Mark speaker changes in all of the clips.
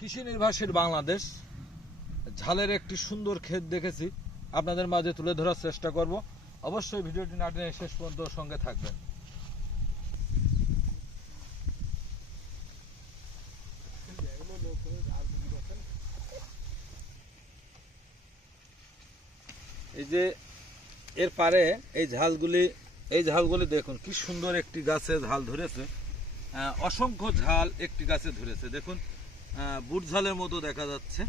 Speaker 1: কৃষি নির্ভরশীল বাংলাদেশ। ঝালের একটি সুন্দর ক্ষেত দেখেছি। আপনাদের মাঝে তুলে ধরার চেষ্টা করব। অবশ্যই ভিডিওটি না টেনে শেষ পর্যন্ত সঙ্গে থাকবেন। এই যে এর পারে এই ঝালগুলি এই ঝালগুলি দেখুন, কি সুন্দর একটি গাছে ঝাল ধরেছে। অসংখ্য ঝাল একটি গাছে ধরেছে। দেখুন আহ, বুট ঝালের মতো দেখা যাচ্ছে।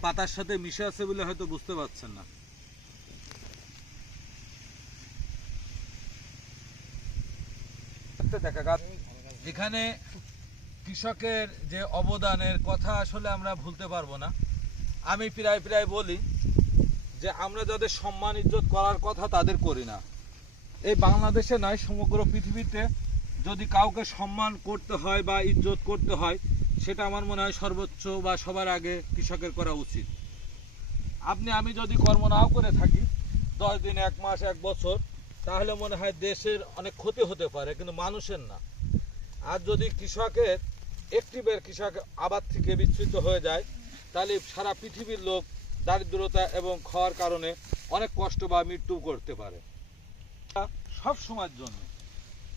Speaker 1: পাতার সাথে মিশে আছে বলে হয়তো বুঝতে পারছেন না। এখানে কৃষকের যে অবদানের কথা আসলে আমরা ভুলতে পারব না। আমি প্রায় প্রায় বলি যে আমরা যাদের সম্মান ইজ্জত করার কথা তাদের করি না। এই বাংলাদেশে নয় সমগ্র পৃথিবীতে যদি কাউকে সম্মান করতে হয় বা ইজ্জত করতে হয় সেটা আমার মনে হয় সর্বোচ্চ বা সবার আগে কৃষকের করা উচিত। আপনি, আমি যদি কর্ম নাও করে থাকি, দশ দিন, এক মাস, এক বছর, তাহলে মনে হয় দেশের অনেক ক্ষতি হতে পারে, কিন্তু মানুষের না। আর যদি কৃষকের একটি বের কৃষক আবাদ থেকে বিচ্যুত হয়ে যায়, তাহলে সারা পৃথিবীর লোক দারিদ্রতা এবং খাওয়ার কারণে অনেক কষ্ট বা মৃত্যু করতে পারে। সব সময়ের জন্য।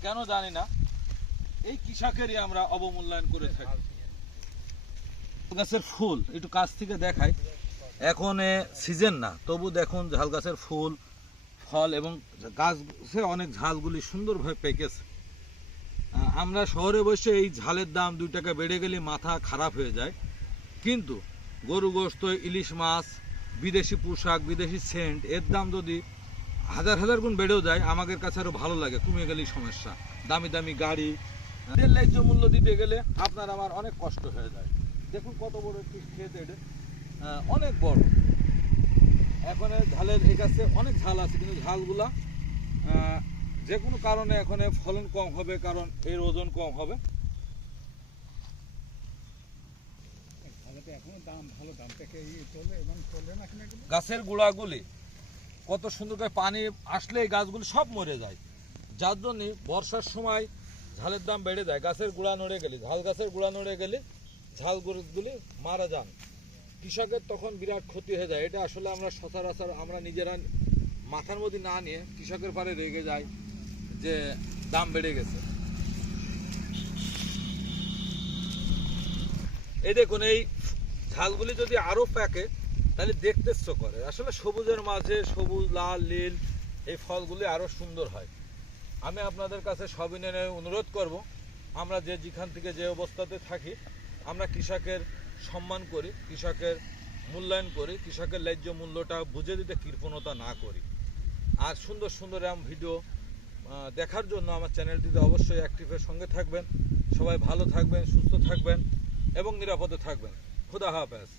Speaker 1: কেন জানি না, এই কৃষকেরই আমরা অবমূল্যায়ন করে থাকি। গাছের ফুল, একটু কাছ থেকে দেখাই। এখন সিজন না, তবু দেখুন ঝাল গাছের ফুল, ফল এবং গাছে অনেক ঝালগুলি সুন্দরভাবে পেকেছে। আমরা শহরে বসে এই ঝালের দাম দুই টাকা বেড়ে গেলে মাথা খারাপ হয়ে যায়। কিন্তু গরু গোস্ত, ইলিশ মাছ, বিদেশি পোশাক, বিদেশি সেন্ট, এর দাম যদি হাজার হাজার গুণ বেড়েও যায়, আমাদের কাছে আরও ভালো লাগে কমে গেলেই সমস্যা। দামি দামি গাড়ি ন্যায্য মূল্য দিতে গেলে আপনার আমার অনেক কষ্ট হয়ে যায়। দেখুন কত বড় একটি ক্ষেত এটা। অনেক বড়। এখন ঝালের এই গাছে অনেক ঝাল আছে কিন্তু ঝালগুলা যে কোনো কারণে এখন ফলন কম হবে কারণ এর ওজন কম হবে? গাছের গোড়াগুলি কত সুন্দর করে পানি আসলে এই গাছগুলি সব মরে যায়। যার জন্য বর্ষার সময় ঝালের দাম বেড়ে যায়। গাছের গোড়া নড়ে গেলে ঝাল গাছের গোড়া নড়ে গেলে ঝাল গুলি মারা যান। কৃষকের তখন বিরাট ক্ষতি হয়ে যায়। এটা আসলে আমরা সচরাচর আমরা নিজেরা মাথার মধ্যে না নিয়ে কৃষকের পারে রেগে যায় যে দাম বেড়ে গেছে। এই দেখুন, এই ঝালগুলি যদি আরও প্যাকে তাহলে দেখতে করে। আসলে সবুজের মাঝে সবুজ, লাল, নীল এই ফলগুলি আরও সুন্দর হয়। আমি আপনাদের কাছে সবিনয়ে অনুরোধ করব, আমরা যে যেখান থেকে যে অবস্থাতে থাকি আমরা কৃষকের সম্মান করি, কৃষকের মূল্যায়ন করি, কৃষকের ন্যায্য মূল্যটা বুঝে দিতে কৃপণতা না করি। আর সুন্দর সুন্দর এরম ভিডিও দেখার জন্য আমার চ্যানেলটিতে অবশ্যই অ্যাক্টিভের সঙ্গে থাকবেন। সবাই ভালো থাকবেন, সুস্থ থাকবেন এবং নিরাপদে থাকবেন। খুদা হাফেজ।